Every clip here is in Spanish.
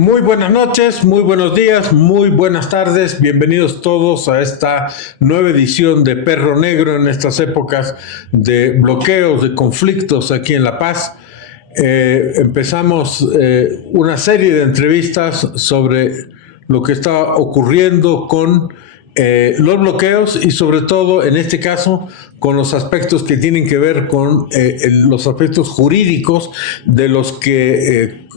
Muy buenas noches, muy buenos días, muy buenas tardes. Bienvenidos todos a esta nueva edición de Perro Negro en estas épocas de bloqueos, de conflictos aquí en La Paz. Empezamos una serie de entrevistas sobre lo que está ocurriendo con los bloqueos y sobre todo en este caso con los aspectos que tienen que ver con los aspectos jurídicos de los que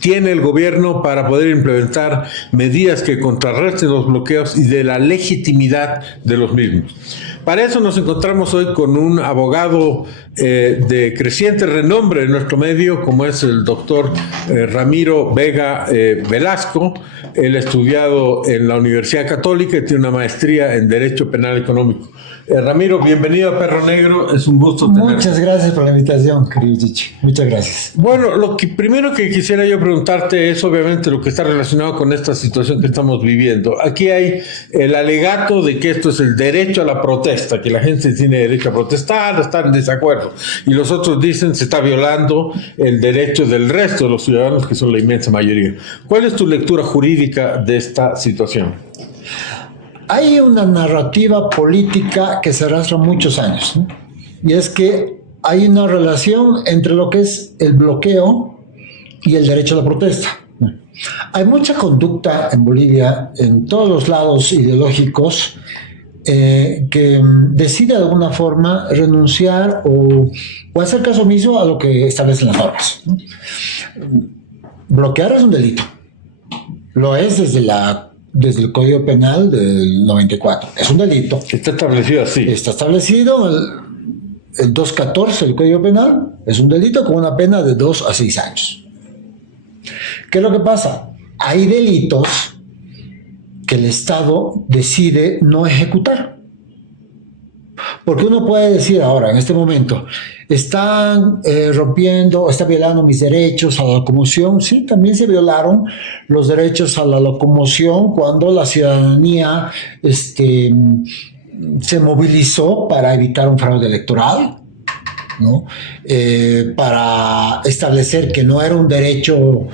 tiene el gobierno para poder implementar medidas que contrarresten los bloqueos y de la legitimidad de los mismos. Para eso nos encontramos hoy con un abogado de creciente renombre en nuestro medio, como es el doctor Ramiro Vega Velasco. Él ha estudiado en la Universidad Católica y tiene una maestría en Derecho Penal Económico. Ramiro, bienvenido a Perro Negro, es un gusto tenerte. Muchas gracias por la invitación, querido Chichi. Muchas gracias. Bueno, primero que quisiera yo preguntarte es obviamente lo que está relacionado con esta situación que estamos viviendo. Aquí hay el alegato de que esto es el derecho a la protesta, que la gente tiene derecho a protestar, a estar en desacuerdo. Y los otros dicen se está violando el derecho del resto de los ciudadanos, que son la inmensa mayoría. ¿Cuál es tu lectura jurídica de esta situación? Hay una narrativa política que se arrastra muchos años, ¿no? Y es que hay una relación entre lo que es el bloqueo y el derecho a la protesta. Hay mucha conducta en Bolivia, en todos los lados ideológicos, que decide de alguna forma renunciar o hacer caso omiso a lo que establecen las normas, ¿no? Bloquear es un delito. Lo es desde el Código Penal del 94. Es un delito. Está establecido así. Está establecido el 214 del Código Penal. Es un delito con una pena de 2 a 6 años. ¿Qué es lo que pasa? Hay delitos que el Estado decide no ejecutar. Porque uno puede decir ahora, en este momento, están rompiendo, está violando mis derechos a la locomoción. Sí, también se violaron los derechos a la locomoción cuando la ciudadanía se movilizó para evitar un fraude electoral, ¿no? Para establecer que no era un derecho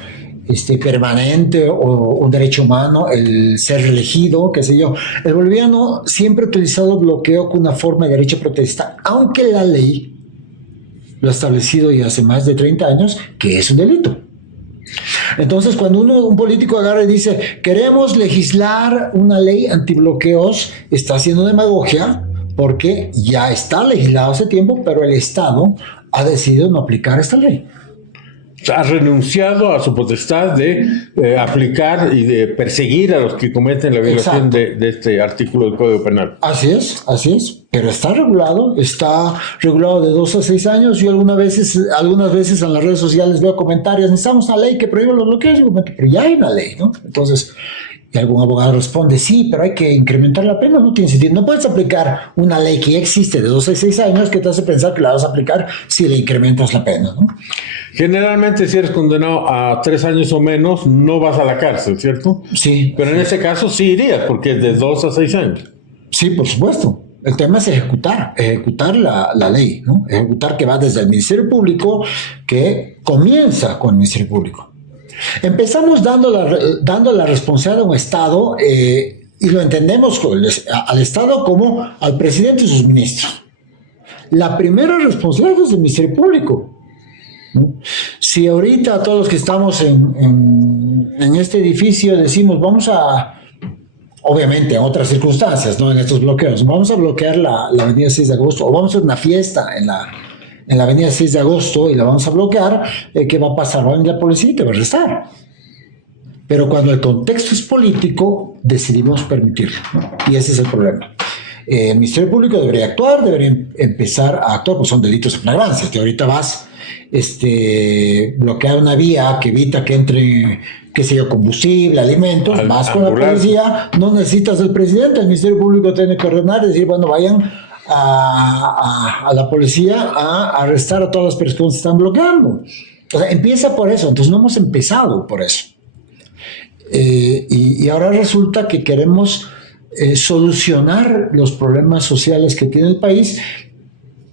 permanente o un derecho humano el ser elegido, qué sé yo. El boliviano siempre ha utilizado el bloqueo como una forma de derecho a protesta, aunque la ley lo ha establecido ya hace más de 30 años que es un delito. Entonces, cuando un político agarra y dice queremos legislar una ley antibloqueos, está haciendo demagogia porque ya está legislado hace tiempo, pero el Estado ha decidido no aplicar esta ley. Ha renunciado a su potestad de aplicar y de perseguir a los que cometen la violación de este artículo del Código Penal. Así es, pero está regulado de 2 a 6 años. Yo algunas veces en las redes sociales veo comentarios, necesitamos una ley que prohíba los bloqueos, pero ya hay una ley, ¿no? Entonces, y algún abogado responde, sí, pero hay que incrementar la pena, no tiene sentido. No puedes aplicar una ley que ya existe de 2 a 6 años que te hace pensar que la vas a aplicar si le incrementas la pena, ¿no? Generalmente, si eres condenado a 3 años o menos, no vas a la cárcel, ¿cierto? Sí. Pero en ese caso sí irías, porque es de 2 a 6 años. Sí, por supuesto. El tema es ejecutar la ley, ¿no? Ejecutar que va desde el Ministerio Público, que comienza con el Ministerio Público. Empezamos dando la responsabilidad a un Estado y lo entendemos al Estado como al presidente y sus ministros. La primera responsabilidad es del Ministerio Público, ¿no? Si ahorita todos los que estamos en este edificio decimos vamos a, obviamente en otras circunstancias, no en estos bloqueos, vamos a bloquear la avenida 6 de agosto o vamos a hacer una fiesta en la avenida 6 de agosto y la vamos a bloquear, ¿qué va a pasar? Va a venir la policía y te va a arrestar. Pero cuando el contexto es político, decidimos permitirlo, ¿no? Y ese es el problema. El Ministerio Público debería empezar a actuar, pues son delitos de flagrancia. Que ahorita vas bloquear una vía que evita que entre, qué sé yo, combustible, alimentos, vas con la policía, no necesitas del presidente, el Ministerio Público tiene que ordenar y decir, bueno, vayan a la policía a arrestar a todas las personas que están bloqueando. O sea, empieza por eso, entonces no hemos empezado por eso. Y ahora resulta que queremos solucionar los problemas sociales que tiene el país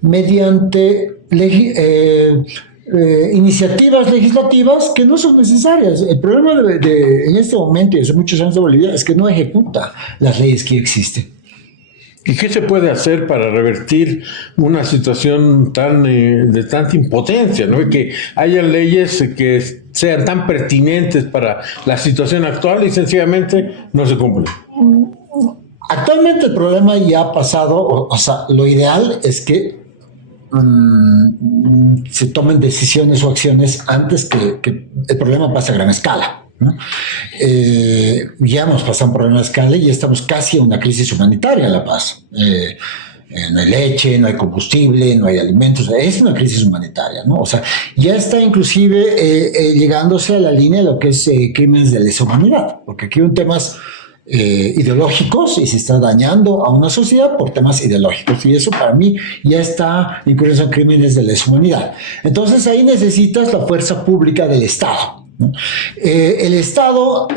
mediante iniciativas legislativas que no son necesarias. El problema en este momento y hace muchos años de Bolivia es que no ejecuta las leyes que existen. ¿Y qué se puede hacer para revertir una situación de tanta impotencia, ¿no? Que haya leyes que sean tan pertinentes para la situación actual y sencillamente no se cumplen? Actualmente el problema ya ha pasado, o sea, lo ideal es que se tomen decisiones o acciones antes que el problema pase a gran escala, ¿no? Ya hemos pasado un problema a escala y ya estamos casi en una crisis humanitaria en La Paz. No hay leche, no hay combustible, no hay alimentos, es una crisis humanitaria, ¿no? O sea, ya está inclusive llegándose a la línea de lo que es crímenes de lesa humanidad, porque aquí hay temas ideológicos y se está dañando a una sociedad por temas ideológicos, y eso para mí ya está incurriendo en crímenes de lesa humanidad. Entonces ahí necesitas la fuerza pública del Estado, ¿no? El Estado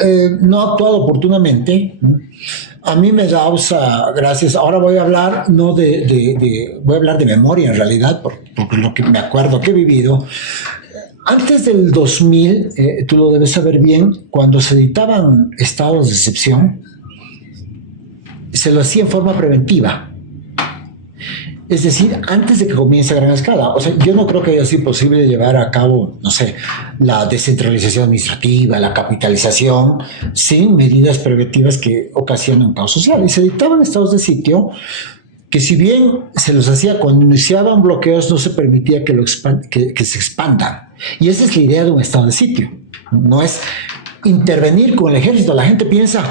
no ha actuado oportunamente, ¿no? A mí me causa gracias. Ahora voy a hablar voy a hablar de memoria en realidad, porque lo que me acuerdo que he vivido. Antes del 2000, tú lo debes saber bien, cuando se editaban estados de excepción, se lo hacía en forma preventiva. Es decir, antes de que comience a gran escala. O sea, yo no creo que haya sido posible llevar a cabo, no sé, la descentralización administrativa, la capitalización, sin medidas preventivas que ocasionan un caos social. Y se dictaban estados de sitio que, si bien se los hacía cuando iniciaban bloqueos, no se permitía que se expandan. Y esa es la idea de un estado de sitio. No es intervenir con el ejército. La gente piensa,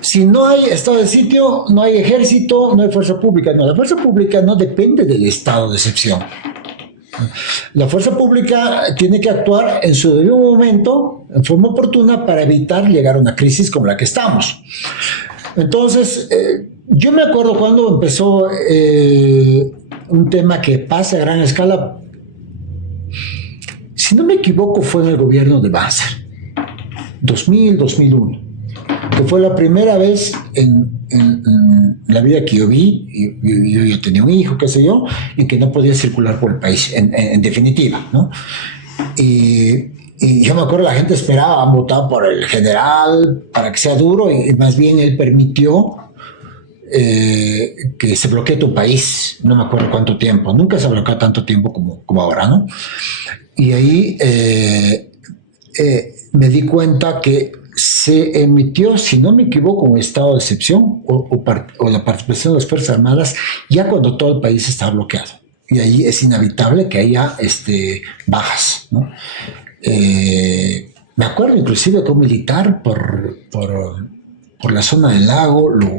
si no hay estado de sitio, no hay ejército, no hay fuerza pública. No, la fuerza pública no depende del estado de excepción. La fuerza pública tiene que actuar en su debido momento, en forma oportuna, para evitar llegar a una crisis como la que estamos. Entonces, yo me acuerdo cuando empezó un tema que pasa a gran escala. Si no me equivoco, fue en el gobierno de Banzer, 2000-2001, que fue la primera vez en la vida que yo vi, y yo tenía un hijo, qué sé yo, y que no podía circular por el país, en definitiva, ¿no? Y yo me acuerdo, la gente esperaba, han votado por el general para que sea duro, y más bien él permitió que se bloquee tu país. No me acuerdo cuánto tiempo, nunca se ha bloqueado tanto tiempo como ahora, ¿no? Y ahí me di cuenta que se emitió, si no me equivoco, un estado de excepción o la participación de las Fuerzas Armadas ya cuando todo el país está bloqueado. Y ahí es inevitable que haya bajas, ¿no? Me acuerdo inclusive que un militar por la zona del lago lo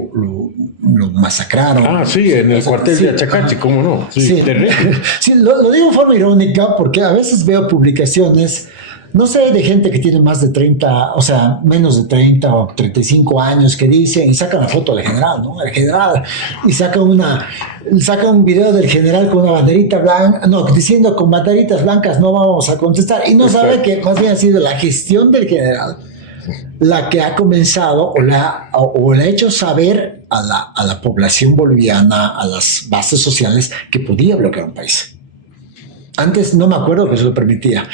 masacraron. Ah, sí, en el cuartel de Achacachi, ¿cómo no? Sí, terrible. Sí, lo digo de forma irónica porque a veces veo publicaciones, no sé, de gente que tiene más de 30, o sea, menos de 30 o 35 años, que dicen y sacan la foto del general, ¿no? El general, y sacan un video del general con una banderita blanca, no, diciendo con banderitas blancas no vamos a contestar, y no sabe que más bien ha sido la gestión del general la que ha comenzado o le ha hecho saber a la población boliviana, a las bases sociales, que podía bloquear un país. Antes no me acuerdo que se lo permitía.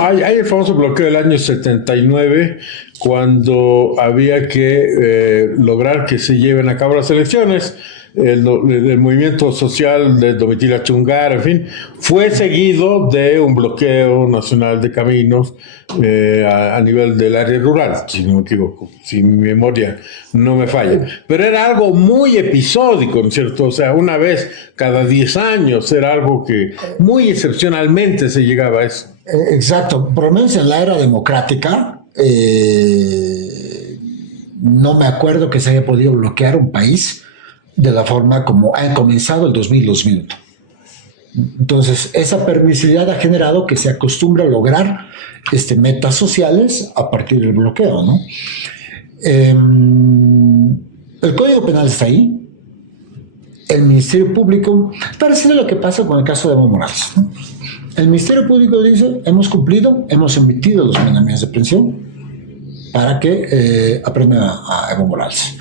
Hay el famoso bloqueo del año 79, cuando había que lograr que se lleven a cabo las elecciones. El movimiento social de Domitila Chungar, en fin, fue seguido de un bloqueo nacional de caminos a nivel del área rural, si no me equivoco, si mi memoria no me falla. Pero era algo muy episódico, ¿no es cierto? O sea, una vez cada 10 años era algo que muy excepcionalmente se llegaba a eso. Exacto, por lo menos en la era democrática, no me acuerdo que se haya podido bloquear un país de la forma como ha comenzado el 2000-2001. Entonces, esa permisividad ha generado que se acostumbre a lograr metas sociales a partir del bloqueo, ¿no? El Código Penal está ahí. El Ministerio Público, parecido a lo que pasa con el caso de Evo Morales, ¿no? El Ministerio Público dice, hemos cumplido, hemos emitido los mandamientos de aprehensión para que aprendan a Evo Morales.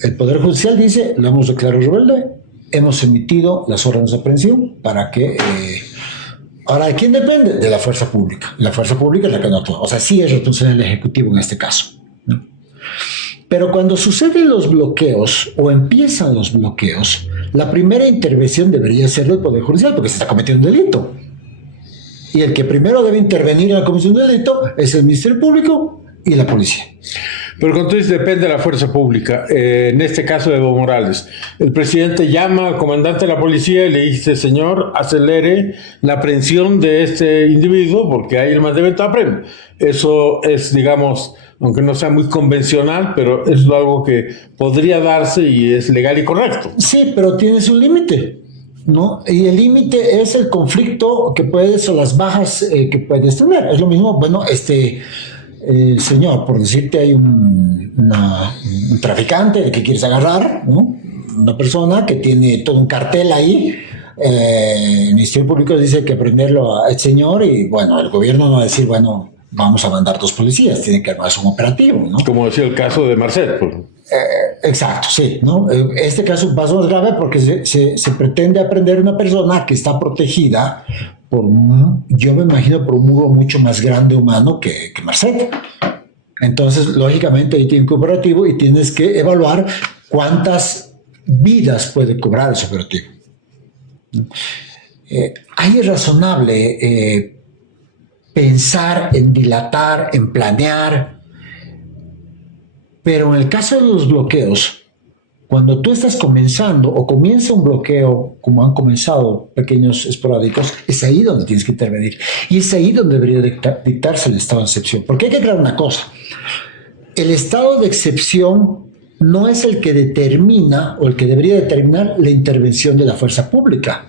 El Poder Judicial dice, lo hemos declarado rebelde, hemos emitido las órdenes de aprehensión para que Ahora, ¿de quién depende? De la fuerza pública. La fuerza pública es la que no actúa. O sea, sí es responsabilidad del Ejecutivo en este caso, ¿no? Pero cuando suceden los bloqueos o empiezan los bloqueos, la primera intervención debería ser del Poder Judicial porque se está cometiendo un delito. Y el que primero debe intervenir en la comisión de delito es el Ministerio Público y la policía. Pero cuando tú dices depende de la fuerza pública, en este caso de Evo Morales, el presidente llama al comandante de la policía y le dice, señor, acelere la aprehensión de este individuo porque hay el mandamiento de aprehensión. Eso es, digamos, aunque no sea muy convencional, pero es algo que podría darse y es legal y correcto. Sí, pero tienes un límite, ¿no? Y el límite es el conflicto que puedes o las bajas que puedes tener. Es lo mismo, bueno, señor, por decirte, hay un traficante que quieres agarrar, ¿no? Una persona que tiene todo un cartel ahí. El Ministerio Público dice que prenderlo al señor y, bueno, el gobierno no va a decir, bueno, vamos a mandar 2 policías, tiene que armarse un operativo, ¿no? Como decía el caso de Marcet. Pues. Exacto, sí, ¿no? Este caso es un paso más grave porque se pretende aprender a una persona que está protegida yo me imagino por un muro mucho más grande humano que Marcet. Entonces, lógicamente, ahí tiene un operativo y tienes que evaluar cuántas vidas puede cobrar ese operativo. Ahí es razonable pensar en dilatar, en planear, pero en el caso de los bloqueos, cuando tú estás comenzando o comienza un bloqueo, como han comenzado pequeños esporádicos, es ahí donde tienes que intervenir. Y es ahí donde debería dictarse el estado de excepción. Porque hay que aclarar una cosa. El estado de excepción no es el que determina o el que debería determinar la intervención de la fuerza pública.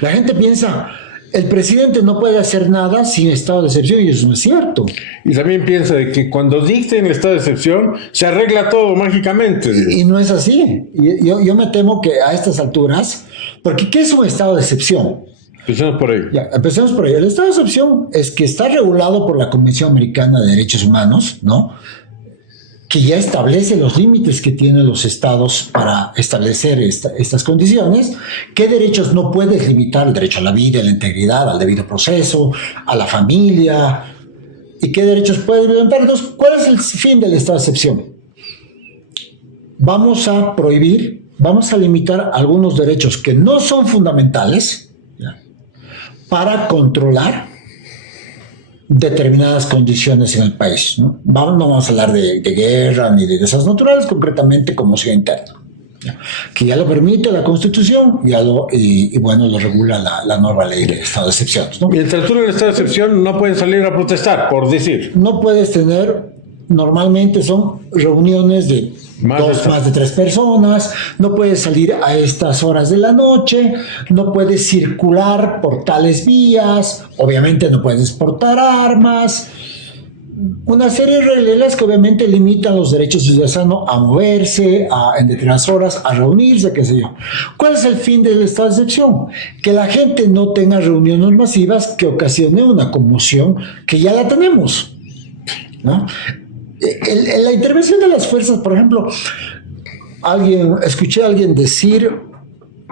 La gente piensa, el presidente no puede hacer nada sin estado de excepción y eso no es cierto. Y también piensa de que cuando dicten el estado de excepción se arregla todo mágicamente. Y no es así. Yo me temo que a estas alturas, porque ¿qué es un estado de excepción? Empecemos por ahí. Ya, empecemos por ahí. El estado de excepción es que está regulado por la Convención Americana de Derechos Humanos, ¿no? Que ya establece los límites que tienen los estados para establecer estas condiciones. ¿Qué derechos no puedes limitar? El derecho a la vida, a la integridad, al debido proceso, a la familia. ¿Y qué derechos puedes violentar? Entonces, ¿cuál es el fin del estado de excepción? Vamos a prohibir, vamos a limitar algunos derechos que no son fundamentales, ¿ya?, para controlar determinadas condiciones en el país, ¿no? No vamos a hablar de guerra ni de desastres naturales, concretamente conmoción interna, ¿ya?, que ya lo permite la Constitución y bueno, lo regula la nueva ley de estado de excepción, ¿no? Mientras tú en el estado de excepción no pueden salir a protestar, por decir. No puedes tener, normalmente son reuniones de más de 3 personas, no puedes salir a estas horas de la noche, no puedes circular por tales vías, obviamente no puedes portar armas, una serie de reglas que obviamente limitan los derechos ciudadanos a moverse, en determinadas horas, a reunirse, qué sé yo. ¿Cuál es el fin del estado de excepción? Que la gente no tenga reuniones masivas que ocasionen una conmoción que ya la tenemos, ¿no? La intervención de las fuerzas, por ejemplo, escuché a alguien decir,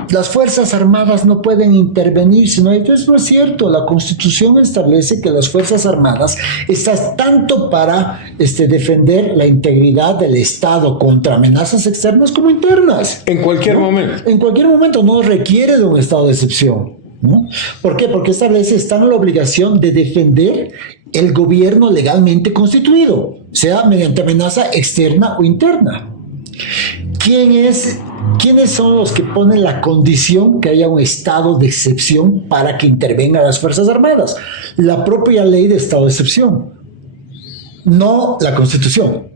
las Fuerzas Armadas no pueden intervenir, sino entonces no es cierto. La Constitución establece que las Fuerzas Armadas están tanto para defender la integridad del Estado contra amenazas externas como internas. En cualquier momento. En cualquier momento, no requiere de un estado de excepción, ¿no? ¿Por qué? Porque están en la obligación de defender el gobierno legalmente constituido, sea mediante amenaza externa o interna. ¿Quiénes son los que ponen la condición que haya un estado de excepción para que intervengan las Fuerzas Armadas? La propia ley de estado de excepción, no la Constitución.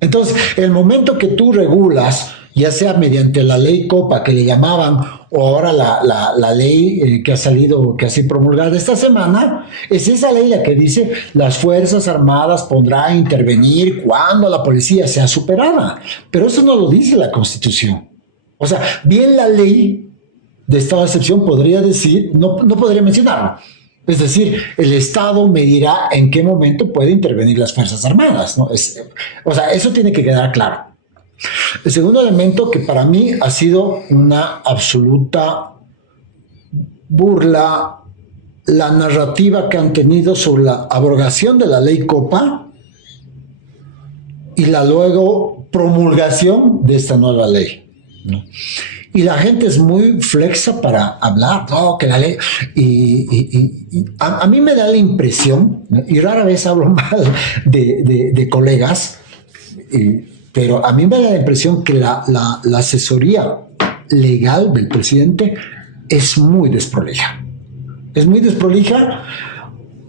Entonces, el momento que tú regulas, ya sea mediante la ley COPA que le llamaban, o ahora la ley que ha salido, que ha sido promulgada esta semana, es esa ley la que dice las Fuerzas Armadas podrán a intervenir cuando la policía sea superada. Pero eso no lo dice la Constitución. O sea, bien la ley de estado de excepción podría decir, no podría mencionarlo. Es decir, el Estado me dirá en qué momento puede intervenir las Fuerzas Armadas, ¿no? O sea, eso tiene que quedar claro. El segundo elemento que para mí ha sido una absoluta burla la narrativa que han tenido sobre la abrogación de la ley Copa y la luego promulgación de esta nueva ley, ¿no? Y la gente es muy flexa para hablar, no, que la ley... Y a mí me da la impresión, ¿no? Y rara vez hablo mal de colegas, pero a mí me da la impresión que la asesoría legal del presidente es muy desprolija. Es muy desprolija,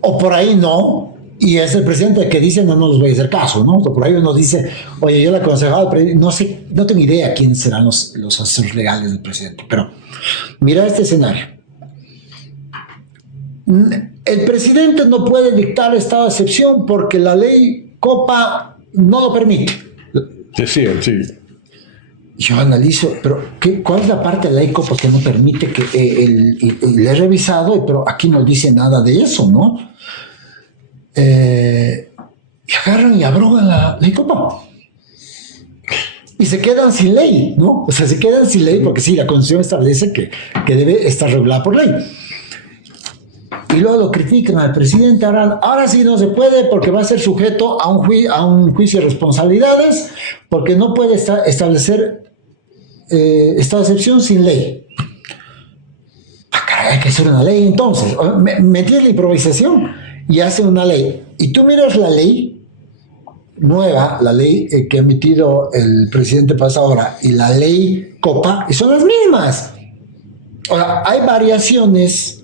o por ahí no, y es el presidente el que dice, no nos voy a hacer caso, ¿no? O por ahí uno dice, oye, yo le aconsejaba al presidente, no sé, no tengo idea quiénes serán los asesores legales del presidente, pero mira este escenario. El presidente no puede dictar estado de excepción porque la ley Copa no lo permite. Sí, sí. Yo analizo, pero ¿cuál es la parte de la ley Copa que no permite que le he revisado, pero aquí no dice nada de eso, ¿no? Y agarran y abrogan la ley Copa. Y se quedan sin ley, ¿no? O sea, se quedan sin ley porque sí, la Constitución establece que debe estar regulada por ley. Y luego lo critican al presidente, ahora sí no se puede porque va a ser sujeto a un juicio de responsabilidades, porque no puede establecer estado de excepción sin ley. Caray, hay que hacer una ley entonces. Meter la improvisación y hace una ley. Y tú miras la ley nueva, la ley que ha emitido el presidente pasado ahora, y la ley Copa, y son las mismas. Ahora, hay variaciones,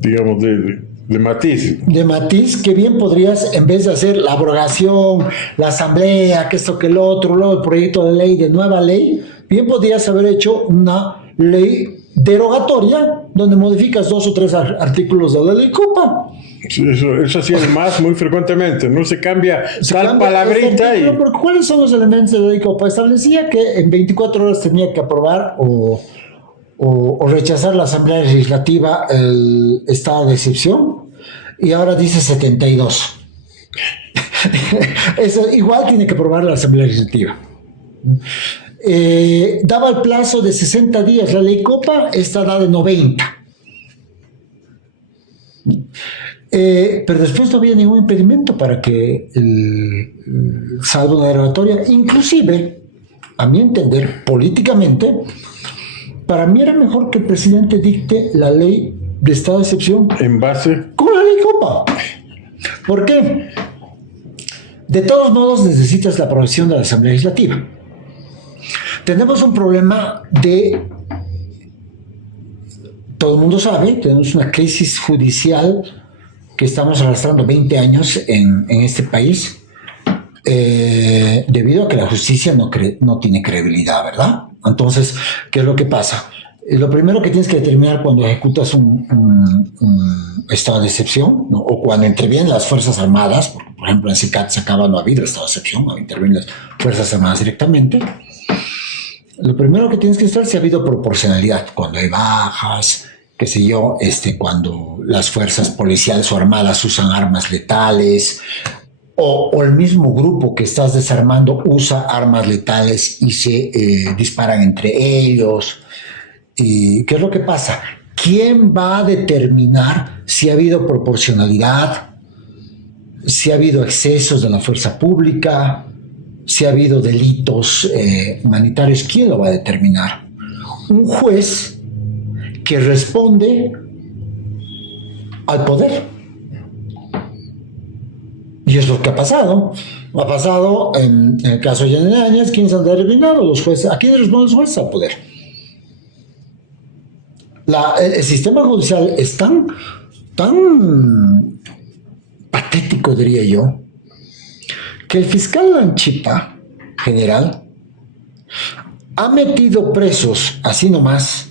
digamos, de matiz. De matiz que bien podrías, en vez de hacer la abrogación, la asamblea, que esto, que el otro, luego el proyecto de ley, de nueva ley, bien podrías haber hecho una ley derogatoria donde modificas 2 o 3 artículos de la ley Copa. Eso sí es más muy frecuentemente, no se cambia palabrita. Pero ¿cuáles son los elementos de la ley Copa? Establecía que en 24 horas tenía que aprobar o rechazar la Asamblea Legislativa el estado de excepción, y ahora dice 72. Eso igual tiene que aprobar la Asamblea Legislativa. Daba el plazo de 60 días la ley Copa, esta da de 90. Pero después no había ningún impedimento para que salvo una derogatoria, inclusive, a mi entender, políticamente, para mí era mejor que el presidente dicte la ley de estado de excepción en base con la ley Copa. ¿Por qué? De todos modos necesitas la aprobación de la Asamblea Legislativa. Tenemos un problema todo el mundo sabe, tenemos una crisis judicial que estamos arrastrando 20 años en este país, debido a que la justicia no tiene credibilidad, ¿verdad? Entonces, ¿qué es lo que pasa? Lo primero que tienes que determinar cuando ejecutas un estado de excepción, ¿no? O cuando intervienen las Fuerzas Armadas, por ejemplo en Sacaba no ha habido estado de excepción, no intervienen las Fuerzas Armadas directamente. Lo primero que tienes que estar si ha habido proporcionalidad, cuando hay bajas, qué sé yo, cuando las fuerzas policiales o armadas usan armas letales, o el mismo grupo que estás desarmando usa armas letales y se disparan entre ellos. ¿Y qué es lo que pasa? ¿Quién va a determinar si ha habido proporcionalidad, si ha habido excesos de la fuerza pública, si ha habido delitos humanitarios? ¿Quién lo va a determinar? Un juez que responde al poder. Y es lo que ha pasado. Ha pasado en el caso de Yanine Áñez, ¿quién se han determinado? Los jueces. ¿A quién responden los jueces? Al poder. El sistema judicial es tan patético, diría yo, que el fiscal Lanchipa, general, ha metido presos, así nomás,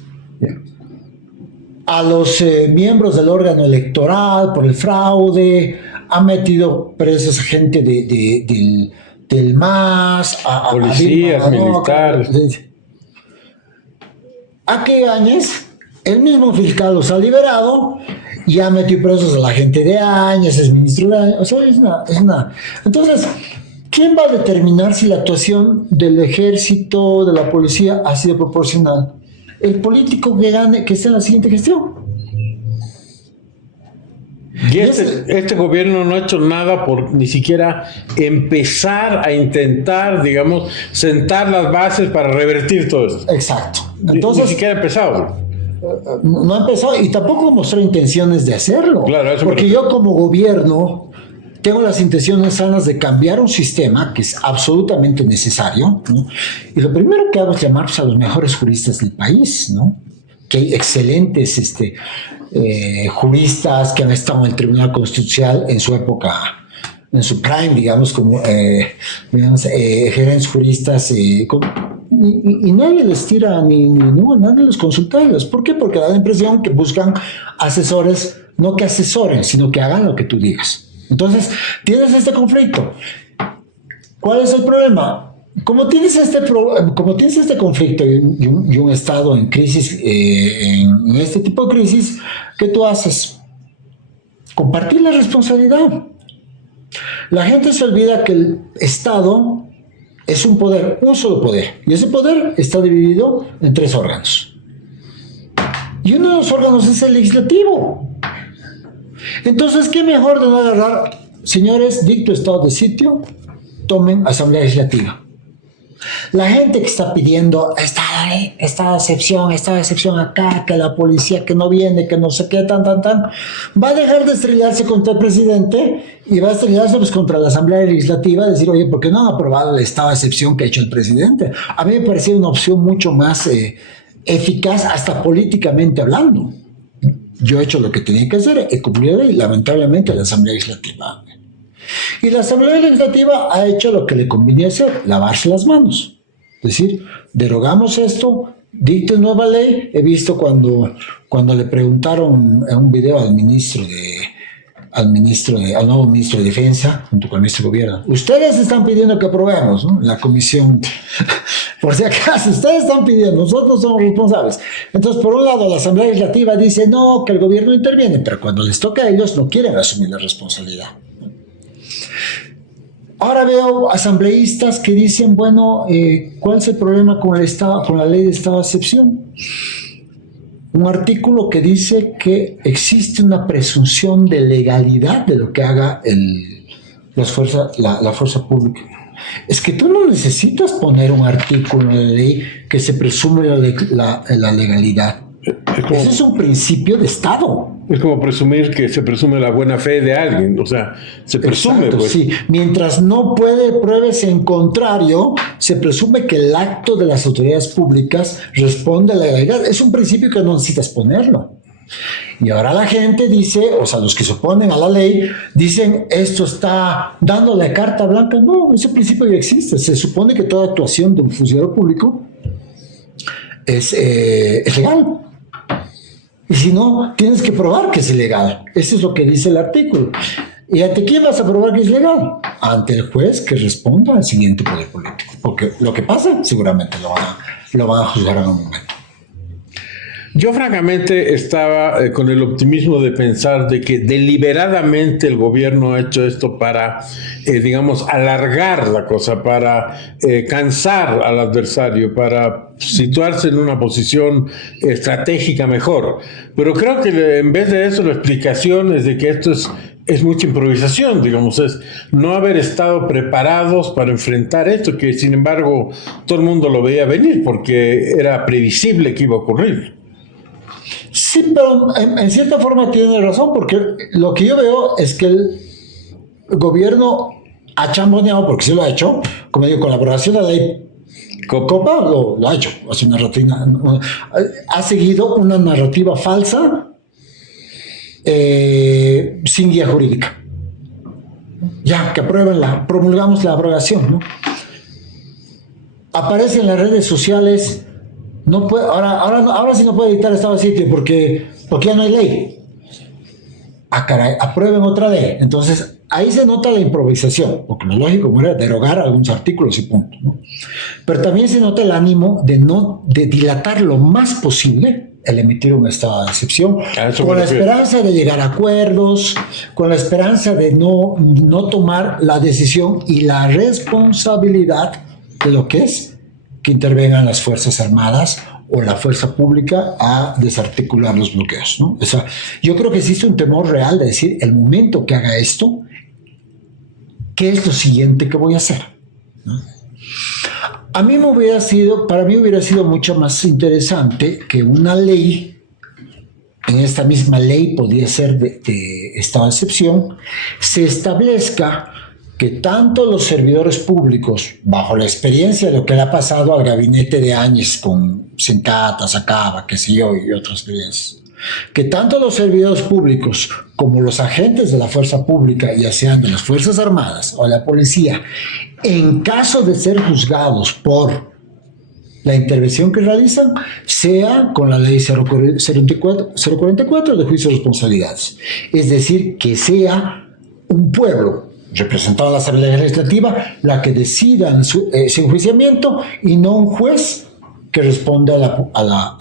a los miembros del órgano electoral por el fraude, ha metido presos a gente del MAS, a policías, militares. ¿A qué Áñez? El mismo fiscal los ha liberado y ha metido presos a la gente de Áñez, es ministro de Áñez. O sea, es una... Entonces, ¿quién va a determinar si la actuación del ejército, de la policía, ha sido proporcional? El político que gane, que esté en la siguiente gestión. Y este gobierno no ha hecho nada por ni siquiera empezar a intentar, digamos, sentar las bases para revertir todo eso. Exacto. Entonces, ni siquiera ha empezado. No ha empezado y tampoco mostró intenciones de hacerlo. Claro, porque yo como gobierno tengo las intenciones sanas de cambiar un sistema que es absolutamente necesario, ¿no? Y lo primero que hago es llamar a los mejores juristas del país, ¿no? Que hay excelentes juristas que han estado en el Tribunal Constitucional en su época, en su prime, digamos, como gerentes juristas, y nadie les tira nadie los consulta a ellos. ¿Por qué? Porque da la impresión que buscan asesores, no que asesoren, sino que hagan lo que tú digas. Entonces, tienes este conflicto. ¿Cuál es el problema? Como tienes este conflicto y un Estado en crisis, en este tipo de crisis, ¿qué tú haces? Compartir la responsabilidad. La gente se olvida que el Estado es un poder, un solo poder, y ese poder está dividido en 3 órganos. Y uno de los órganos es el legislativo. Entonces, ¿qué mejor de no agarrar? Señores, dicto estado de sitio, tomen asamblea legislativa. La gente que está pidiendo esta excepción acá, que la policía que no viene, que no sé qué, va a dejar de estrellarse contra el presidente y va a estrellarse pues contra la asamblea legislativa, decir, oye, ¿por qué no han aprobado el estado de excepción que ha hecho el presidente? A mí me parecía una opción mucho más eficaz, hasta políticamente hablando. Yo he hecho lo que tenía que hacer, he cumplido y lamentablemente la Asamblea Legislativa. Y la Asamblea Legislativa ha hecho lo que le convenía hacer, lavarse las manos. Es decir, derogamos esto, dicten nueva ley. He visto cuando le preguntaron en un video al nuevo ministro de Defensa, junto con el ministro de Gobierno, ustedes están pidiendo que aprobemos, ¿no? La comisión, por si acaso, ustedes están pidiendo, nosotros somos responsables. Entonces, por un lado, la Asamblea Legislativa dice, no, que el gobierno interviene, pero cuando les toca a ellos, no quieren asumir la responsabilidad. Ahora veo asambleístas que dicen, bueno, ¿cuál es el problema con la ley de estado de excepción? Un artículo que dice que existe una presunción de legalidad de lo que haga la fuerza pública. Es que tú no necesitas poner un artículo en la ley que se presume la legalidad. Ese es un principio de Estado. Es como presumir que se presume la buena fe de alguien, o sea, se presume. Exacto, pues. Sí, mientras no pruebes en contrario, se presume que el acto de las autoridades públicas responde a la legalidad. Es un principio que no necesitas ponerlo. Y ahora la gente dice, o sea, los que se oponen a la ley, dicen, esto está dándole carta blanca. No, ese principio ya existe. Se supone que toda actuación de un funcionario público es legal. Y si no, tienes que probar que es ilegal. Eso es lo que dice el artículo. ¿Y ante quién vas a probar que es legal? Ante el juez que responda al siguiente poder político. Porque lo que pasa, seguramente lo van a juzgar en un momento. Yo francamente estaba con el optimismo de pensar de que deliberadamente el gobierno ha hecho esto para, digamos, alargar la cosa, para cansar al adversario, para situarse en una posición estratégica mejor. Pero creo que en vez de eso la explicación es de que esto es mucha improvisación, digamos, es no haber estado preparados para enfrentar esto, que sin embargo todo el mundo lo veía venir porque era previsible que iba a ocurrir. Sí, pero en cierta forma tiene razón, porque lo que yo veo es que el gobierno ha chamboneado, porque sí lo ha hecho, como digo, con la aprobación de la ley Copa, lo ha hecho, ha seguido una narrativa falsa sin guía jurídica. Ya, que promulgamos la abrogación, ¿no? Aparece en las redes sociales. No puede, ahora sí no puede dictar estado de sitio porque ya no hay ley. Ah, caray, aprueben otra ley. Entonces, ahí se nota la improvisación, porque lo lógico era derogar algunos artículos y punto, ¿no? Pero también se nota el ánimo de dilatar lo más posible el emitir un estado de excepción, con la esperanza de llegar a acuerdos, con la esperanza de no tomar la decisión y la responsabilidad de lo que es que intervengan las Fuerzas Armadas o la fuerza pública a desarticular los bloqueos, ¿no? O sea, yo creo que existe un temor real de decir, el momento que haga esto, ¿qué es lo siguiente que voy a hacer? ¿No? Para mí hubiera sido mucho más interesante que una ley, en esta misma ley podía ser de estado de excepción, se establezca que tanto los servidores públicos, bajo la experiencia de lo que le ha pasado al gabinete de Áñez con Sencata, Sacaba, qué sé yo, y otras experiencias, que tanto los servidores públicos como los agentes de la fuerza pública, ya sean de las Fuerzas Armadas o de la policía, en caso de ser juzgados por la intervención que realizan, sea con la ley 044 de juicio de responsabilidades. Es decir, que sea un pueblo representado en la Asamblea Legislativa la que decida ese enjuiciamiento y no un juez que responde a la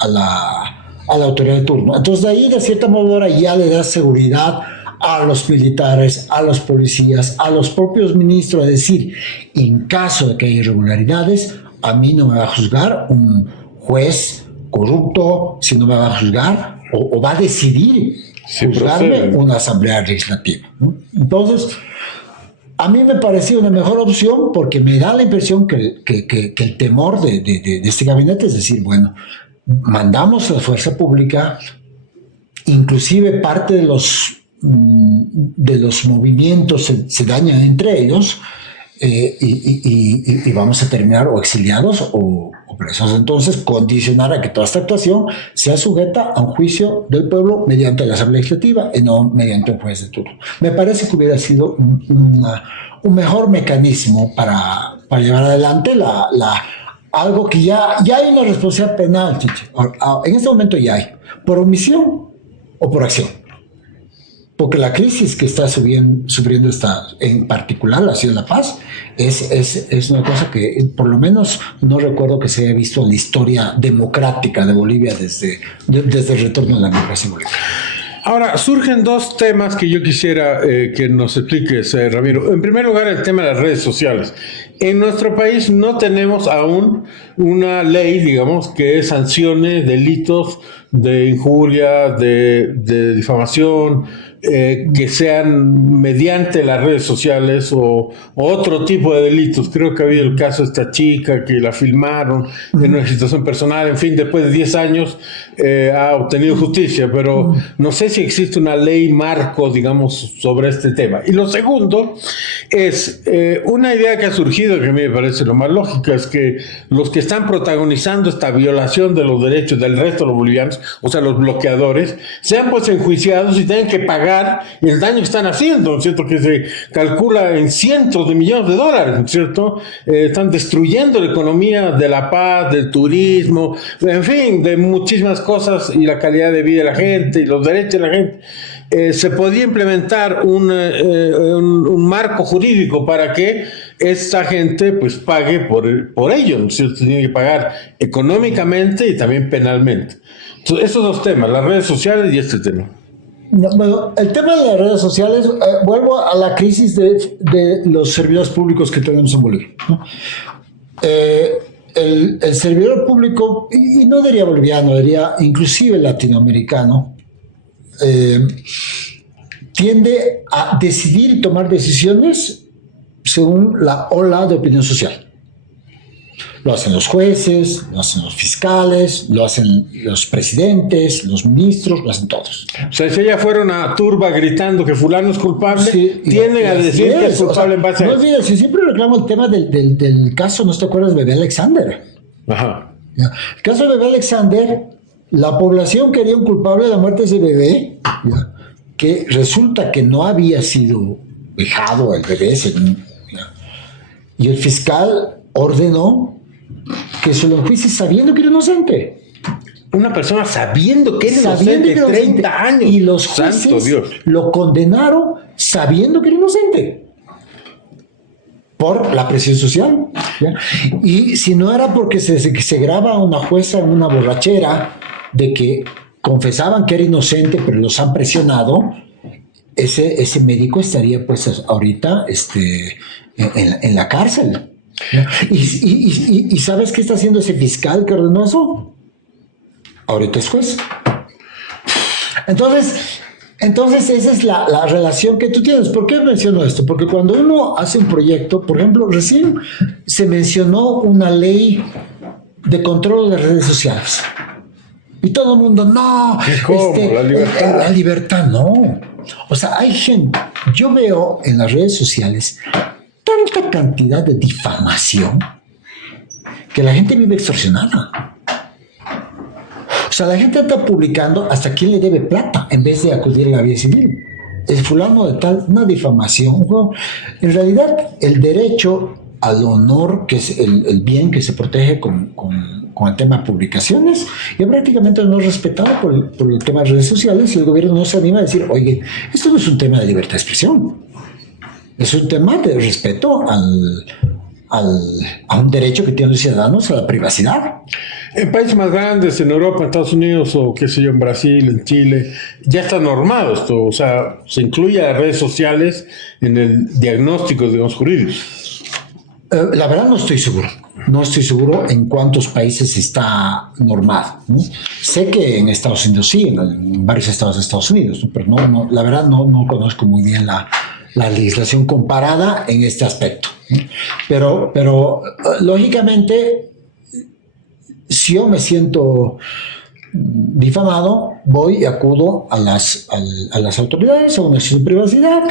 autoridad de turno. Entonces, de ahí, de cierta manera, ya le da seguridad a los militares, a los policías, a los propios ministros, es decir, en caso de que haya irregularidades, a mí no me va a juzgar un juez corrupto, sino me va a juzgar o va a decidir juzgarme una asamblea legislativa, ¿no? Entonces, a mí me parecía una mejor opción porque me da la impresión que el temor de este gabinete es decir, bueno, mandamos a la fuerza pública, inclusive parte de los movimientos se dañan entre ellos, y vamos a terminar o exiliados o presos. Entonces, condicionar a que toda esta actuación sea sujeta a un juicio del pueblo mediante la Asamblea Legislativa y no mediante un juez de turno. Me parece que hubiera sido un mejor mecanismo para llevar adelante algo que ya hay una responsabilidad penal, Chiche. En este momento ya hay, por omisión o por acción. Porque la crisis que está sufriendo en particular la ciudad de La Paz es una cosa que por lo menos no recuerdo que se haya visto en la historia democrática de Bolivia desde el retorno de la democracia en Bolivia. Ahora, surgen dos temas que yo quisiera que nos expliques, Ramiro. En primer lugar, el tema de las redes sociales. En nuestro país no tenemos aún una ley, digamos, que sancione delitos de injuria, de difamación, que sean mediante las redes sociales o otro tipo de delitos. Creo que ha habido el caso de esta chica que la filmaron en una situación personal, en fin, después de 10 años ha obtenido justicia, pero no sé si existe una ley marco, digamos, sobre este tema. Y lo segundo es una idea que ha surgido, que a mí me parece lo más lógico, es que los que están protagonizando esta violación de los derechos del resto de los bolivianos, o sea, los bloqueadores, sean pues enjuiciados y tengan que pagar el daño que están haciendo, ¿no es cierto? Que se calcula en cientos de millones de dólares, ¿no es cierto? Están destruyendo la economía de La Paz, del turismo, en fin, de muchísimas cosas y la calidad de vida de la gente y los derechos de la gente. Se podría implementar un marco jurídico para que esta gente pues pague por ello, ¿no es cierto? Tiene que pagar económicamente y también penalmente. Entonces, esos dos temas, las redes sociales y este tema. Bueno, el tema de las redes sociales, vuelvo a la crisis de los servidores públicos que tenemos en Bolivia, ¿no? El servidor público, y no diría boliviano, diría inclusive latinoamericano, tiende a decidir y tomar decisiones según la ola de opinión social. Lo hacen los jueces, lo hacen los fiscales, lo hacen los presidentes, los ministros, lo hacen todos. O sea, si ella fuera una turba gritando que fulano es culpable, sí, tienden a decir que es culpable en base a eso. No olvides, si siempre reclamo el tema del caso, ¿no te acuerdas de Bebé Alexander? Ajá. El caso de Bebé Alexander, la población quería un culpable de la muerte de ese bebé, que resulta que no había sido dejado el bebé, y el fiscal ordenó que se lo enjuicie sabiendo que era inocente. Una persona sabiendo que era inocente, 30 años. Y los jueces lo condenaron sabiendo que era inocente. Por la presión social. ¿Ya? Y si no era porque se graba una jueza en una borrachera de que confesaban que era inocente, pero los han presionado, ese médico estaría pues ahorita en la cárcel. ¿Y sabes qué está haciendo ese fiscal que ordenó eso? ahorita es juez. Entonces esa es la relación que tú tienes. ¿Por qué menciono esto? Porque cuando uno hace un proyecto, por ejemplo, recién se mencionó una ley de control de las redes sociales. Y todo el mundo, no, la libertad. La libertad, no. O sea, hay gente, yo veo en las redes sociales tanta cantidad de difamación que la gente vive extorsionada. O sea, la gente está publicando hasta quién le debe plata en vez de acudir a la vía civil. El fulano de tal, una difamación. En realidad, el derecho al honor, que es el bien que se protege con el tema de publicaciones, y prácticamente no es respetado por el tema de redes sociales, y el gobierno no se anima a decir, oye, esto no es un tema de libertad de expresión, es un tema de respeto a un derecho que tienen los ciudadanos a la privacidad. En países más grandes, en Europa, en Estados Unidos, o qué sé yo, en Brasil, en Chile, ya está normado esto, o sea, se incluye a las redes sociales en el diagnóstico, digamos, jurídico. La verdad no estoy seguro. No estoy seguro en cuántos países está normado, ¿no? Sé que en Estados Unidos sí, en varios estados de Estados Unidos, ¿no? Pero no, la verdad no conozco muy bien la legislación comparada en este aspecto, ¿no? Pero lógicamente, si yo me siento difamado, voy y acudo a las autoridades, a una acción de privacidad.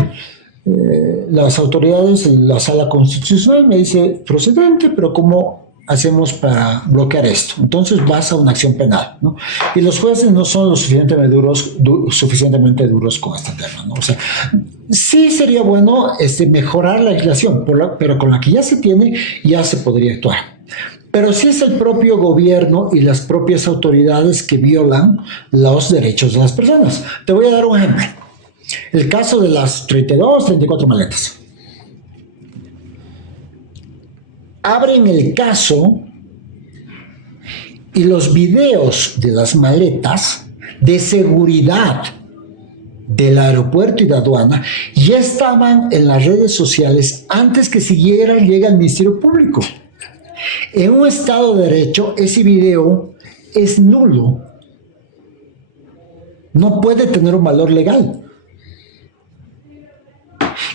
Las autoridades, la sala constitucional me dice procedente, pero ¿cómo hacemos para bloquear esto? Entonces vas a una acción penal, ¿no? Y los jueces no son lo suficientemente duros con este tema, ¿no? O sea, sí sería bueno mejorar la legislación, pero con la que ya se tiene, ya se podría actuar. Pero sí es el propio gobierno y las propias autoridades que violan los derechos de las personas. Te voy a dar un ejemplo. El caso de las 32, 34 maletas. Abren el caso y los videos de las maletas de seguridad del aeropuerto y de aduana ya estaban en las redes sociales antes que siquiera llegue al Ministerio Público. En un Estado de Derecho, ese video es nulo. No puede tener un valor legal.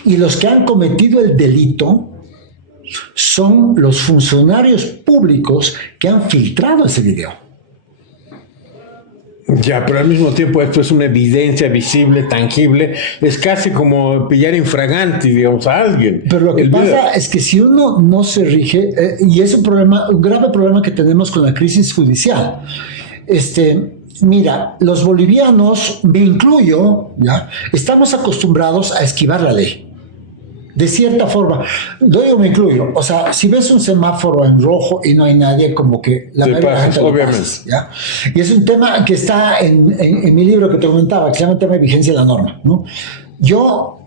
Y los que han cometido el delito son los funcionarios públicos que han filtrado ese video. Ya, pero al mismo tiempo esto es una evidencia visible, tangible, es casi como pillar infraganti, digamos, a alguien. Pero lo que pasa es que si uno no se rige, y es un grave problema que tenemos con la crisis judicial. Mira, los bolivianos, me incluyo, ¿ya? Estamos acostumbrados a esquivar la ley. De cierta forma, yo me incluyo, o sea, si ves un semáforo en rojo y no hay nadie, como que la mayoría de la gente lo pasa, ¿ya? Y es un tema que está en mi libro que te comentaba, que se llama el tema de vigencia de la norma, ¿no? Yo,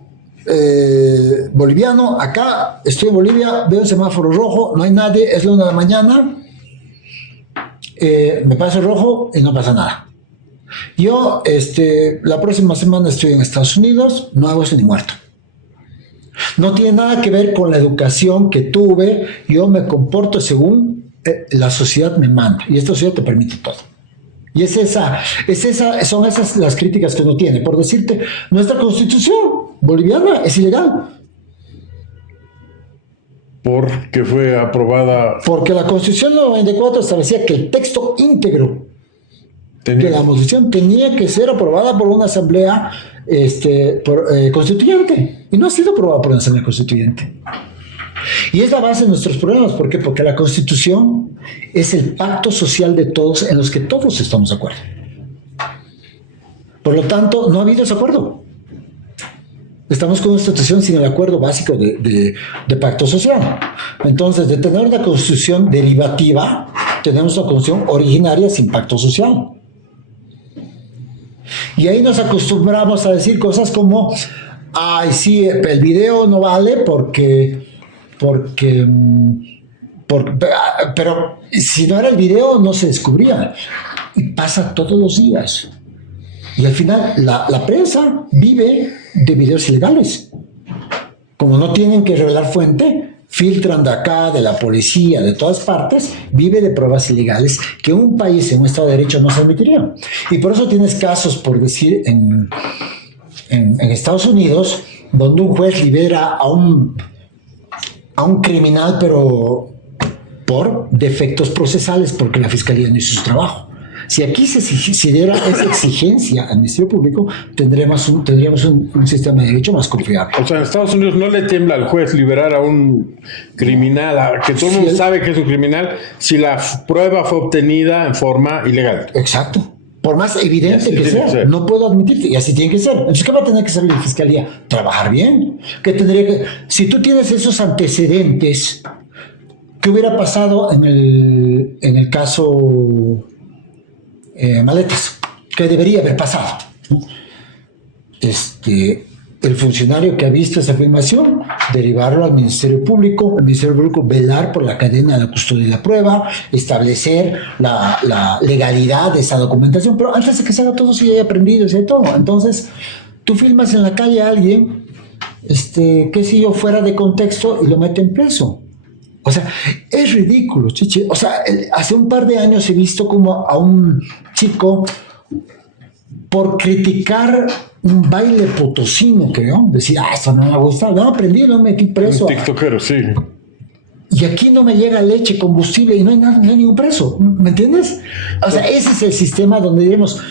boliviano, acá, estoy en Bolivia, veo un semáforo rojo, no hay nadie, es la 1 de la mañana, me paso el rojo y no pasa nada. Yo, la próxima semana estoy en Estados Unidos, no hago eso ni muerto. No tiene nada que ver con la educación que tuve, yo me comporto según la sociedad me manda, y esta sociedad te permite todo. Y son esas las críticas que uno tiene. Por decirte, nuestra constitución boliviana es ilegal. Porque fue aprobada. Porque la Constitución del 94 establecía que el texto íntegro de la Constitución tenía que ser aprobada por una asamblea constituyente. Y no ha sido aprobada por una asamblea constituyente. Y es la base de nuestros problemas. ¿Por qué? Porque la Constitución es el pacto social de todos en los que todos estamos de acuerdo. Por lo tanto, no ha habido ese acuerdo. Estamos con una constitución sin el acuerdo básico de pacto social. Entonces, de tener una constitución derivativa, tenemos una constitución originaria sin pacto social. Y ahí nos acostumbramos a decir cosas como, ay, sí, el video no vale pero si no era el video no se descubría. Y pasa todos los días. Y al final la prensa vive de videos ilegales. Como no tienen que revelar fuente, filtran de acá, de la policía, de todas partes, vive de pruebas ilegales que un país en un Estado de Derecho no se admitiría. Y por eso tienes casos, por decir, en Estados Unidos, donde un juez libera a un criminal, pero por defectos procesales, porque la fiscalía no hizo su trabajo. Si aquí se diera esa exigencia al Ministerio Público, tendríamos un sistema de derecho más confiable. O sea, en Estados Unidos no le tiembla al juez liberar a un criminal, que todo el mundo sabe que es un criminal, si la prueba fue obtenida en forma ilegal. Exacto. Por más evidente que sea, no puedo admitirte, y así tiene que ser. Entonces, ¿qué va a tener que hacer la fiscalía? Trabajar bien. Si tú tienes esos antecedentes, ¿qué hubiera pasado en el caso Maletas? ¿Qué debería haber pasado? El funcionario que ha visto esa filmación, derivarlo al Ministerio Público, el Ministerio Público velar por la cadena de la custodia de la prueba, establecer la legalidad de esa documentación, pero antes de que se haga todo, si ya haya aprendido, si hay todo. Entonces, tú filmas en la calle a alguien, qué sé yo, fuera de contexto y lo meten preso. O sea, es ridículo, chiche. O sea, hace un par de años he visto como a un chico, por criticar un baile potosino, creo, decía, esto no me gusta, no aprendí, no me metí preso. Un tiktokero, sí. Y aquí no me llega leche, combustible y no hay ningún preso, ¿me entiendes? O sea, ese es el sistema donde diremos,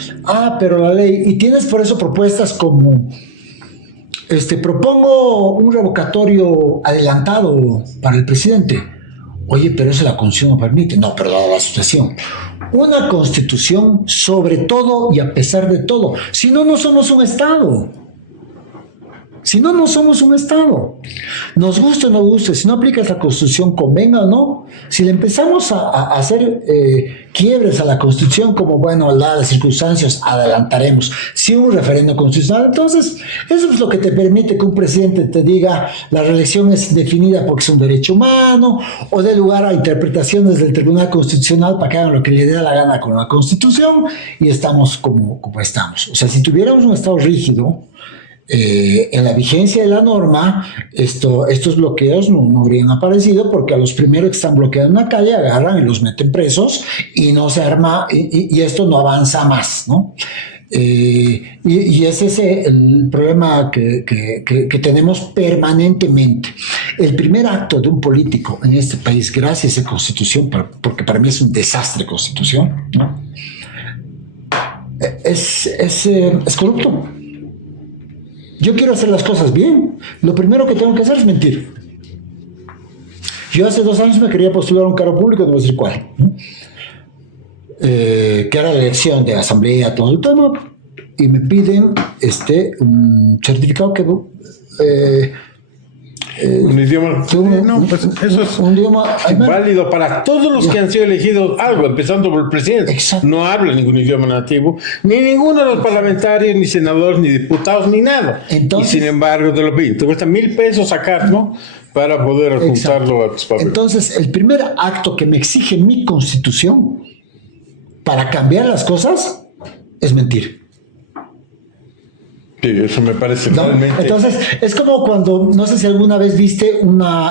pero la ley, y tienes por eso propuestas como, propongo un revocatorio adelantado para el presidente. Oye, pero eso la Constitución no permite. No, perdón, la situación. Una Constitución sobre todo y a pesar de todo. Si no, no somos un Estado. Si no, no somos un Estado. Nos guste o no guste, si no aplicas la Constitución, convenga o no, si le empezamos a hacer quiebres a la Constitución, como, bueno, las circunstancias adelantaremos, si un referendo constitucional, entonces eso es lo que te permite que un presidente te diga la reelección es definida porque es un derecho humano, o dé lugar a interpretaciones del Tribunal Constitucional para que hagan lo que le dé la gana con la Constitución, y estamos como estamos. O sea, si tuviéramos un Estado rígido, en la vigencia de la norma, estos bloqueos no habrían aparecido, porque a los primeros que están bloqueados en la calle agarran y los meten presos y no se arma, y esto no avanza más, ¿no? Y ese es el problema que tenemos permanentemente. El primer acto de un político en este país, gracias a esa Constitución, porque para mí es un desastre Constitución, ¿no? Es corrupto. Yo quiero hacer las cosas bien. Lo primero que tengo que hacer es mentir. Yo hace 2 años me quería postular a un cargo público, no voy a decir cuál, ¿no? Que era la elección de asamblea, todo el tema, y me piden un certificado que un idioma. No, pues eso es un idioma válido para todos los que han sido elegidos, algo, empezando por el presidente. Exacto. No habla ningún idioma nativo, ni ninguno de los parlamentarios, ni senadores, ni diputados, ni nada. Entonces, y sin embargo, te lo piden. Te cuesta $1,000 sacarlo para poder adjuntarlo a tus papeles. Entonces, el primer acto que me exige mi Constitución para cambiar las cosas es mentir. Sí, eso me parece realmente. Entonces, es como cuando, no sé si alguna vez viste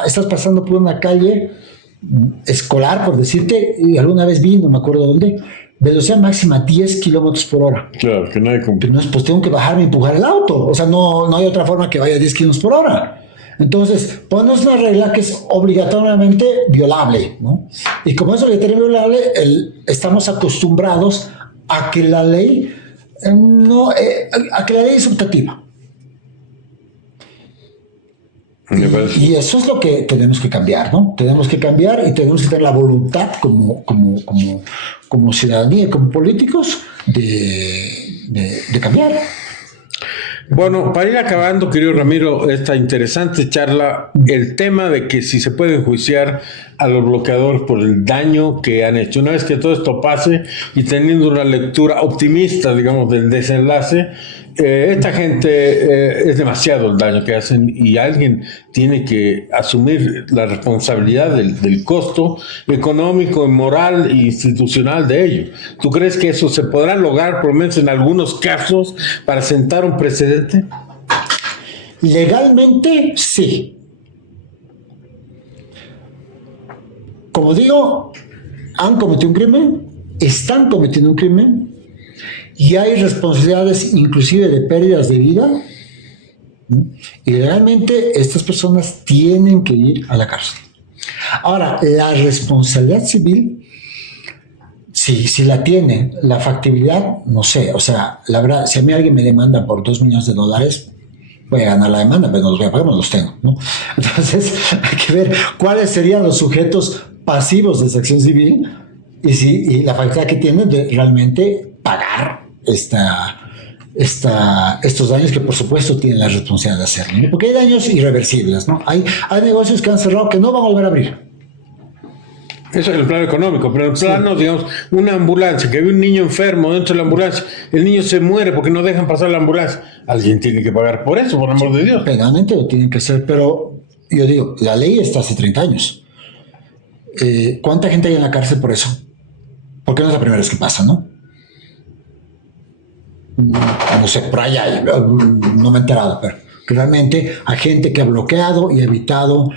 estás pasando por una calle escolar, por decirte, y alguna vez vi, no me acuerdo dónde, velocidad máxima 10 kilómetros por hora. Claro, que nadie cumple. Pero pues tengo que bajarme y empujar el auto. O sea, no hay otra forma que vaya a 10 kilómetros por hora. Entonces, pones una regla que es obligatoriamente violable, ¿no? Y como es obligatoriamente violable, estamos acostumbrados a que la ley a que la ley es optativa. Y eso es lo que tenemos que cambiar, ¿no? Tenemos que cambiar y tenemos que tener la voluntad como ciudadanía y como políticos de cambiar. Bueno, para ir acabando, querido Ramiro, esta interesante charla, el tema de que si se puede enjuiciar a los bloqueadores por el daño que han hecho. Una vez que todo esto pase y teniendo una lectura optimista, digamos, del desenlace, esta gente es demasiado el daño que hacen y alguien tiene que asumir la responsabilidad del costo económico, moral e institucional de ello. ¿Tú crees que eso se podrá lograr, por lo menos en algunos casos, para sentar un precedente? Legalmente, sí. como digo, han cometido un crimen, están cometiendo un crimen y hay responsabilidades inclusive de pérdidas de vida. Y realmente estas personas tienen que ir a la cárcel. Ahora, la responsabilidad civil, si la tiene, la factibilidad, no sé. O sea, la verdad, si a mí alguien me demanda por $2 millones, voy a ganar la demanda, pero no los voy a pagar, no los tengo, ¿no? Entonces, hay que ver cuáles serían los sujetos pasivos de esa acción civil y la facultad que tienen de realmente pagar estos daños, que por supuesto tienen la responsabilidad de hacerlo, ¿no? Porque hay daños irreversibles, ¿no? Hay negocios que han cerrado que no van a volver a abrir. Eso es el plano económico, pero el plano, digamos, una ambulancia, que ve un niño enfermo dentro de la ambulancia, el niño se muere porque no dejan pasar la ambulancia, alguien tiene que pagar por eso, por amor de Dios. Penalmente lo tienen que hacer, pero yo digo, la ley está hace 30 años. ¿Cuánta gente hay en la cárcel por eso? Porque no es la primera vez que pasa, ¿no? No sé, por allá hay, no me he enterado, pero que realmente hay gente que ha bloqueado y ha evitado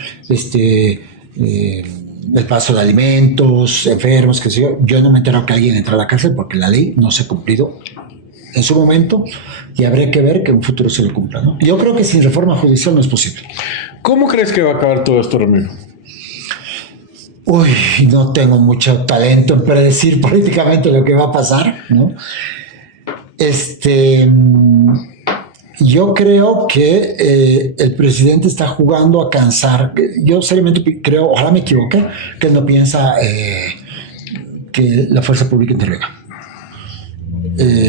el paso de alimentos, enfermos, que sé yo. Yo no me he enterado que alguien entra a la cárcel porque la ley no se ha cumplido en su momento y habría que ver que en un futuro se lo cumpla, ¿no? Yo creo que sin reforma judicial no es posible. ¿Cómo crees que va a acabar todo esto, Ramiro? Uy, no tengo mucho talento en predecir políticamente lo que va a pasar, ¿no? Yo creo que el presidente está jugando a cansar. Yo seriamente creo, ojalá me equivoque, que él no piensa que la fuerza pública intervenga.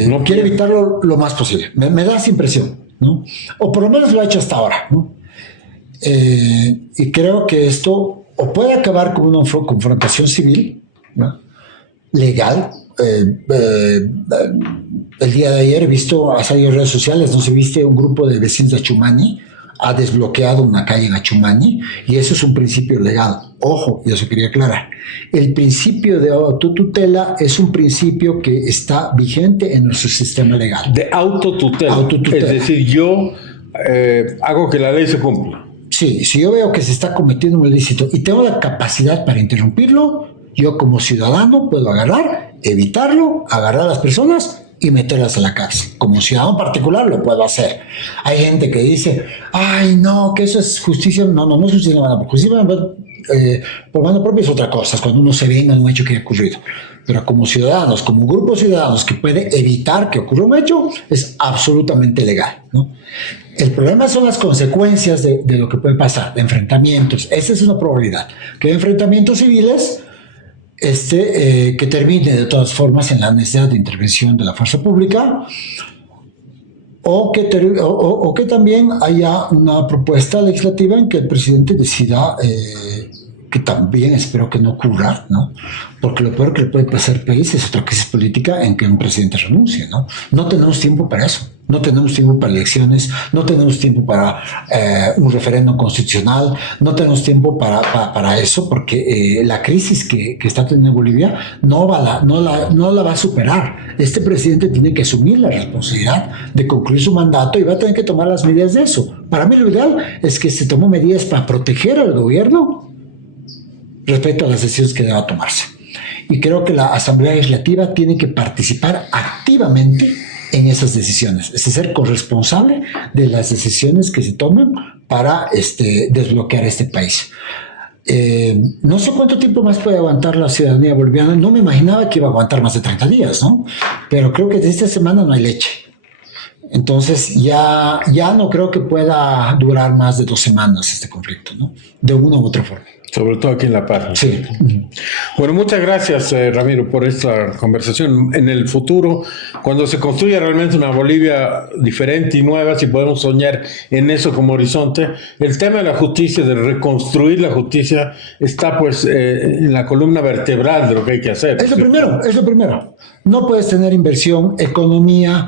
No quiere evitarlo lo más posible. Me da esa impresión, ¿no? O por lo menos lo ha hecho hasta ahora, ¿no? Y creo que esto o puede acabar con una confrontación civil, ¿no? Legal. El día de ayer ha salido en redes sociales, no se viste, un grupo de vecinos de Achumani ha desbloqueado una calle en Achumani y eso es un principio legal. Ojo, yo se quería aclarar. El principio de autotutela es un principio que está vigente en nuestro sistema legal. De autotutela. Es decir, yo hago que la ley se cumpla. Sí, si yo veo que se está cometiendo un ilícito y tengo la capacidad para interrumpirlo, yo como ciudadano puedo evitarlo, agarrar a las personas y meterlas a la cárcel. Como ciudadano particular lo puedo hacer. Hay gente que dice, ay no, que eso es justicia. No es justicia en mano. Justicia por mano propia es otra cosa, es cuando uno se venga de un hecho que ha ocurrido. Pero como ciudadanos, como un grupo de ciudadanos que puede evitar que ocurra un hecho, es absolutamente legal, ¿no? El problema son las consecuencias de lo que puede pasar, de enfrentamientos. Esa es una probabilidad. Que hay enfrentamientos civiles que termine de todas formas en la necesidad de intervención de la fuerza pública, o que también haya una propuesta legislativa en que el presidente decida, que también espero que no ocurra, ¿no? Porque lo peor que le puede pasar al país es otra crisis política en que un presidente renuncie, ¿no? No tenemos tiempo para eso. No tenemos tiempo para elecciones, no tenemos tiempo para un referéndum constitucional, no tenemos tiempo para eso, porque la crisis que está teniendo Bolivia no la va a superar. Este presidente tiene que asumir la responsabilidad de concluir su mandato y va a tener que tomar las medidas de eso. Para mí lo ideal es que se tomó medidas para proteger al gobierno respecto a las decisiones que deba tomarse. Y creo que la Asamblea Legislativa tiene que participar activamente en esas decisiones, es ser corresponsable de las decisiones que se toman para desbloquear este país. No sé cuánto tiempo más puede aguantar la ciudadanía boliviana, no me imaginaba que iba a aguantar más de 30 días, ¿no? Pero creo que de esta semana no hay leche. Entonces ya no creo que pueda durar más de 2 semanas este conflicto, ¿no? De una u otra forma. Sobre todo aquí en La Paz. Sí. Bueno, muchas gracias, Ramiro, por esta conversación. En el futuro, cuando se construya realmente una Bolivia diferente y nueva, si podemos soñar en eso como horizonte, el tema de la justicia, de reconstruir la justicia, está pues en la columna vertebral de lo que hay que hacer. Es lo primero. No puedes tener inversión, economía,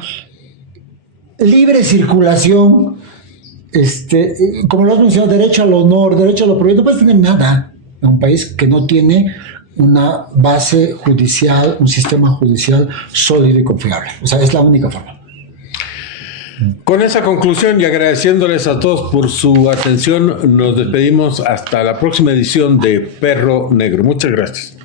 libre circulación, como lo has mencionado, derecho al honor, derecho a lo propio. No puedes tener nada en un país que no tiene una base judicial, un sistema judicial sólido y confiable. O sea, es la única forma. Con esa conclusión y agradeciéndoles a todos por su atención, nos despedimos hasta la próxima edición de Perro Negro. Muchas gracias.